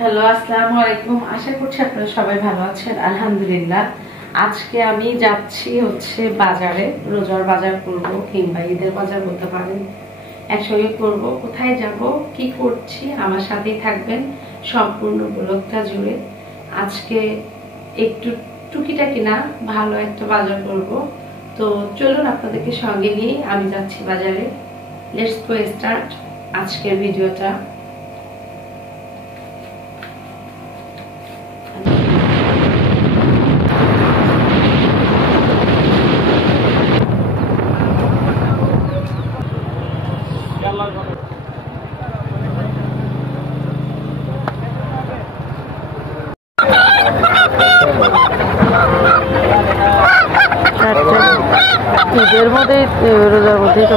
Hello, আসসালামু আলাইকুম। আশা করছি আপনারা সবাই ভালো আছেন। আলহামদুলিল্লাহ। আজকে আমি যাচ্ছি বাজারে, রোজার বাজার করব কিংবা ঈদের বাজার বলতে পারেন, একসঙ্গে করব। কোথায় যাব, কি করছি, আমার সাথেই থাকবেন সম্পূর্ণ ব্লগটা জুড়ে। আজকে একটু টুকিটাকি না, ভালো একটা বাজার করব। তো চলুন আপনাদেরকে সঙ্গে নিয়ে আমি যাচ্ছি বাজারে। লেটস গো স্টার্ট আজকের ভিডিওটা। ঈদের মধ্যে রোজার মধ্যেই তো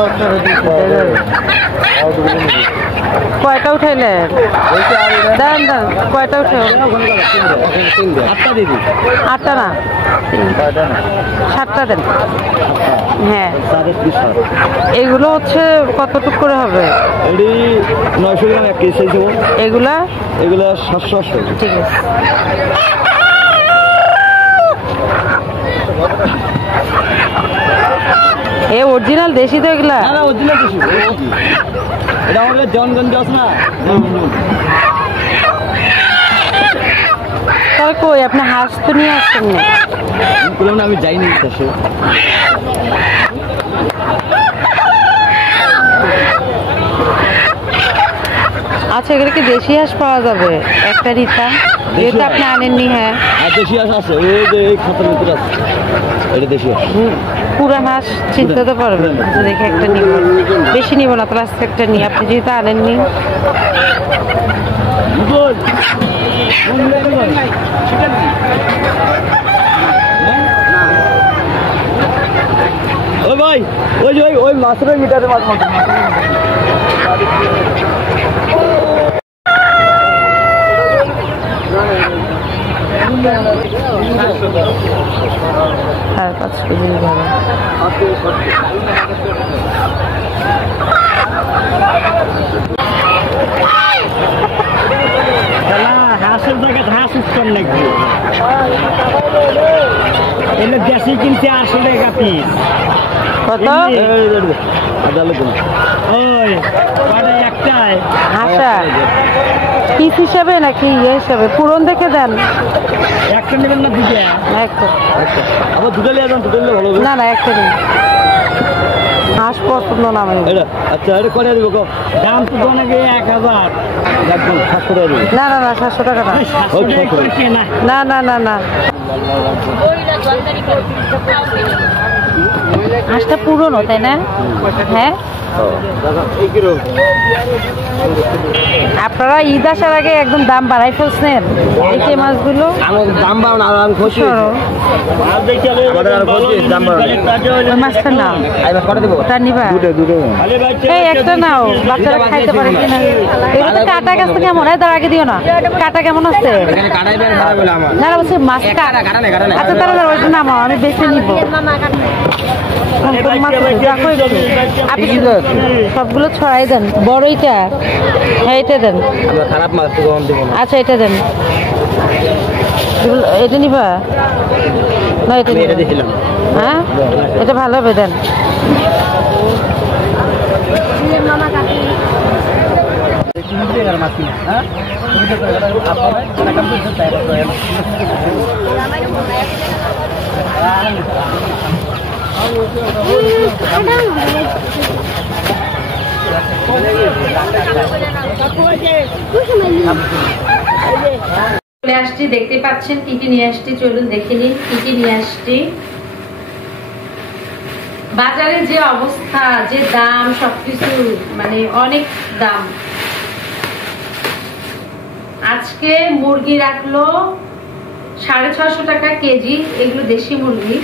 কয়টা উঠাইলেন? দেন দেন, কয়টা উঠে? আটটা না, 7টা দেন। হ্যাঁ, এগুলো কতটুক করে হবে? 900 গ্রাম 1 কেজি। এগুলা 700। ঠিক আছে। অরিজিনাল দেশি তো এগুলা? না না, অরিজিনাল দেশি। এটা আমাদের জনগঞ্জ আছে না। তাহলে কই আপনি হাঁস তো নিয়ে আসছেন না? বললাম না, আমি যাইনি দেশে। আচ্ছা, এগুলো কি দেশি হাঁস পাওয়া যাবে? একটা দিতাম, যেহেতু আপনি আনেননি। হ্যাঁ, দেশি হাঁস আছে, এই যে এই খাতার ভিতরে আছে। এটা দেশি হাঁস। পুরান হাঁস চিনতে তো পারবেন। আচ্ছা, দেখে একটা নিব, বেশি নিব না, তাহলে আজকে একটা নিই। আপনি যেহেতু আনেননি। ও ভাই, ওই যে ওই মাছের মিটারের মাছ মাছ। আর 5 কেজি ভালো। হাঁসের জায়গায় হাঁস উৎসব নাকি? এলে দেশি কিনছে 800 টাকা পিস। কত? ওই একটাই হাঁসা পিস হিসাবে নাকি ইয়ে হিসাবে? পুরন দেখে দেন। একটা নেবেন না দুটো? একটা। আবার দুটো নিয়ে যান, দুটো নিলে ভালো হবে। না না, একটা নিন। হাঁস পছন্দ না আমার। আচ্ছা, এটা করে দিব। দাম তো নাকি 1000। একদম 700 টাকা দিব। না না না, 700 টাকা না। না না না না, হাঁসটা পুরনো তাই না? হ্যাঁ, আপনারা ঈদ আসার আগে একদম দাম বাড়াই ফেলছেন এই মাছগুলো। দাম বাড়ানো আর খুশি। মাছটার নাম ওটা নিবা? এই একটা নাও, বাচ্চারা খাইতে পারে কিনা। এগুলো তো কাটা গেছে কেমন? তার আগে দিও না। কাটা কেমন আছে? না না, বলছি মাছ কাটা। আচ্ছা, তাহলে ওইটা নামাও, আমি বেছে নিব। সবগুলো ছড়াই দেন। বড়ইটা? হ্যাঁ, এটা দেন। খারাপ মাছ আচ্ছা, এটা দেন। এটা নিবা না? এটা দিয়েছিলাম। হ্যাঁ, এটা ভালো হবে, দেন। চলে আসছি, দেখতে পাচ্ছেন কি কি নিয়ে আসছি। চলুন দেখে নিন কি কি নিয়ে আসছি। বাজারে যে অবস্থা, যে দাম, সবকিছু মানে অনেক দাম। আজকে মুরগি রাখলো 650 টাকা কেজি। এগুলো দেশি মুরগি।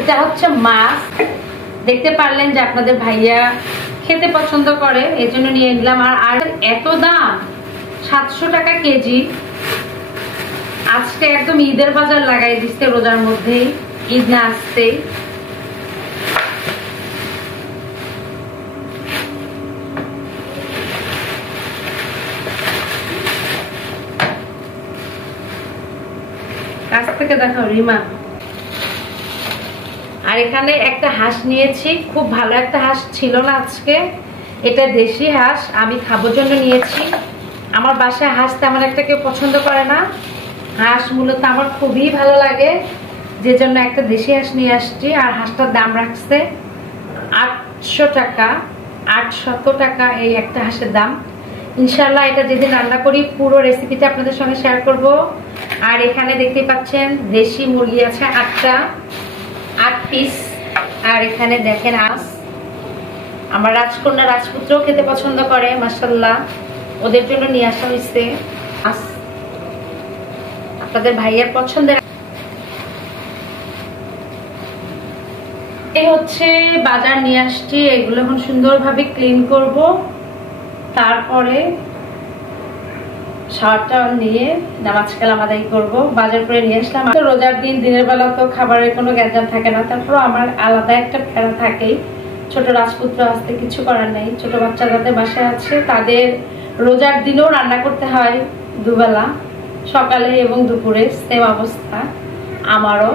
এটা হচ্ছে মাছ। দেখতে পারলেন যে আপনাদের ভাইয়া খেতে পছন্দ করে, এজন্য নিয়ে নিলাম। আর এত দাম, 700 টাকা কেজি। আজকে একদম ঈদের বাজার লাগাই দিচ্ছে রোজার মধ্যেই। ঈদ না আসতেই কাছ থেকে দেখাও রিমা। আর এখানে একটা হাঁস নিয়েছি, খুব ভালো একটা হাঁস ছিল না আজকে, এটা দেশি হাঁস, আমি খাবার জন্য নিয়েছি। আমার বাসায় হাঁস তেমন একটা কেউ পছন্দ করে না, হাঁস মূলত আমার খুবই ভালো লাগে, যে জন্য একটা দেশি হাঁস নিয়ে আসছি। আর হাঁসটার দাম রাখছে 800 টাকা, 800 টাকা এই একটা হাঁসের দাম। ইনশাল্লাহ এটা যেদিন রান্না করি পুরো রেসিপিটা আপনাদের সঙ্গে শেয়ার করব। আর এখানে দেখতে পাচ্ছেন দেশি মুরগি আছে 8 পিস। আর এখানে দেখেন আস, আমার রাজকন্যা রাজপুত্রও খেতে পছন্দ করে মাশাআল্লাহ, ওদের জন্য নিয়ে আসা হয়েছে আস, আপনাদের ভাইয়ের পছন্দের। এই হচ্ছে বাজার নিয়ে আসছি, এগুলো এখন সুন্দরভাবে ক্লিন করব, তারপরে শাওয়ারটা নিয়ে নামাজ কালাম আদায় করবো। বাজার করে নিয়ে আসলাম, তো রোজার দিন দিনের বেলা তো খাবারের কোনো গ্যাঞ্জাম থাকে না, তারপর আমার আলাদা একটা প্যারা থাকেই। ছোট রাজপুত্র আসতে কিছু করার নেই, ছোট বাচ্চা যাদের বাসায় আছে তাদের রোজার দিনেও রান্না করতে হয় দুবেলা, সকালে এবং দুপুরে সেম অবস্থা আমারও।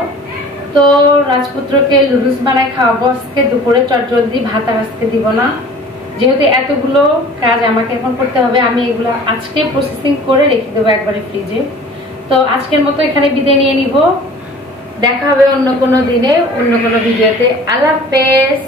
তো রাজপুত্রকে লুডুস বানায় খাওয়াবো আজকে দুপুরে, চটজলদি ভাত আজকে দিব না, যেহেতু এতগুলো কাজ আমাকে এখন করতে হবে, আমি এগুলো আজকে প্রসেসিং করে রেখে দেবো একবারে ফ্রিজে। তো আজকের মতো এখানে বিদায় নিয়ে নিব, দেখা হবে অন্য কোনো দিনে অন্য কোনো ভিডিওতে। আল্লাহ হাফেজ।